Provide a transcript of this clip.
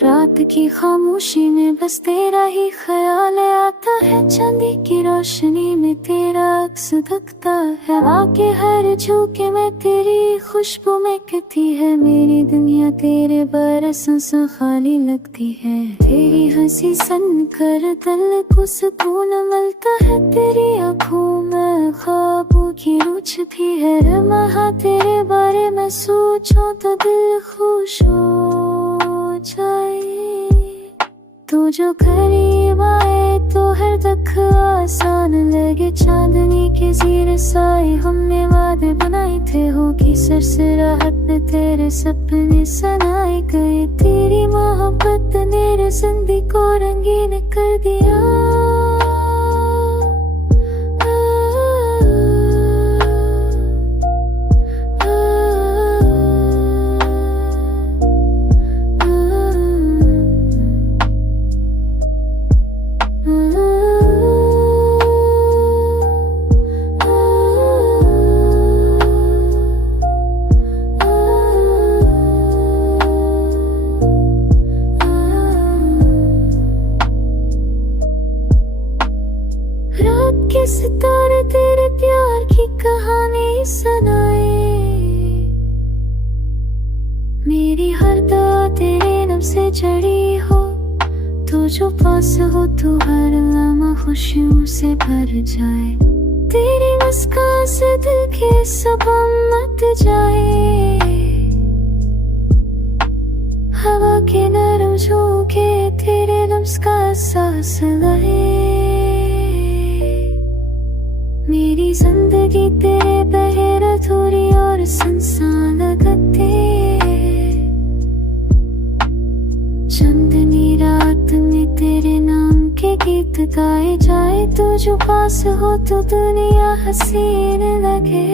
रात की खामोशी में बस तेरा ही ख्याल आता है, चांदी की रोशनी में तेरा अक्स दिखता है। आके हर झोंके में तेरी खुशबू महकती है, मेरी दुनिया तेरे बरसों से खाली लगती है। तेरी हंसी सन कर दिल को सुकून मिलता है, तेरी आँखों में ख्वाबों की रूह छिपी है। रहा तेरे बारे में सोचो तो दिल खुश हो जाए। तू जो करीब आए तो हर दुख आसान लगे, चांदनी के ज़ीर साए हमने वादे बनाए थे। होगी सरसराहट में तेरे सपने सनाए गए, तेरी मोहब्बत ने जिंदगी को रंगीन कर दिया। के सितारे तेरे प्यार की कहानी सुनाए, मेरी हर दुआ तेरे नाम से जड़ी हो। तू जो पास हो तो हर लम्हा खुशियों से भर जाए, तेरी मुस्कान से दिल के सब मत जाए। हवा के नरम झोंके तेरे लम्स का एहसास लाए, मेरी जिंदगी तेरे बगैर अधूरी और सुनसान लगती। चंदनी रात में तेरे नाम के गीत गाए जाए, तू जो पास हो तो दुनिया हसीन लगे।